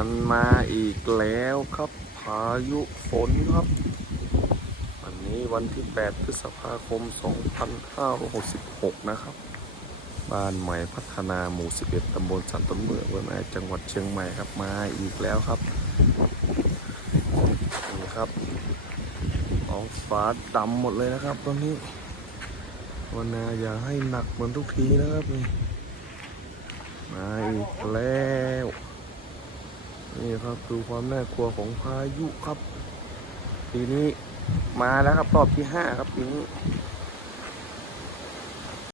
มันมาอีกแล้วครับพายุฝนครับวันนี้วันที่8 พฤษภาคม 2566 นะครับบ้านใหม่พัฒนาหมู่ 11 ตำบลสันต้นเมืองอำเภอแม่จังหวัดเชียงใหม่ครับมาอีกแล้วครับนี่ครับท้องฟ้าดำหมดเลยนะครับตอนนี้วันนาอย่าให้หนักเหมือนทุกทีนะครับนี่มาอีกแล้วนี่ครับดูความน่ากลัวของพายุครับปีนี้มาแล้วครับรอบที่5ครับปีนี้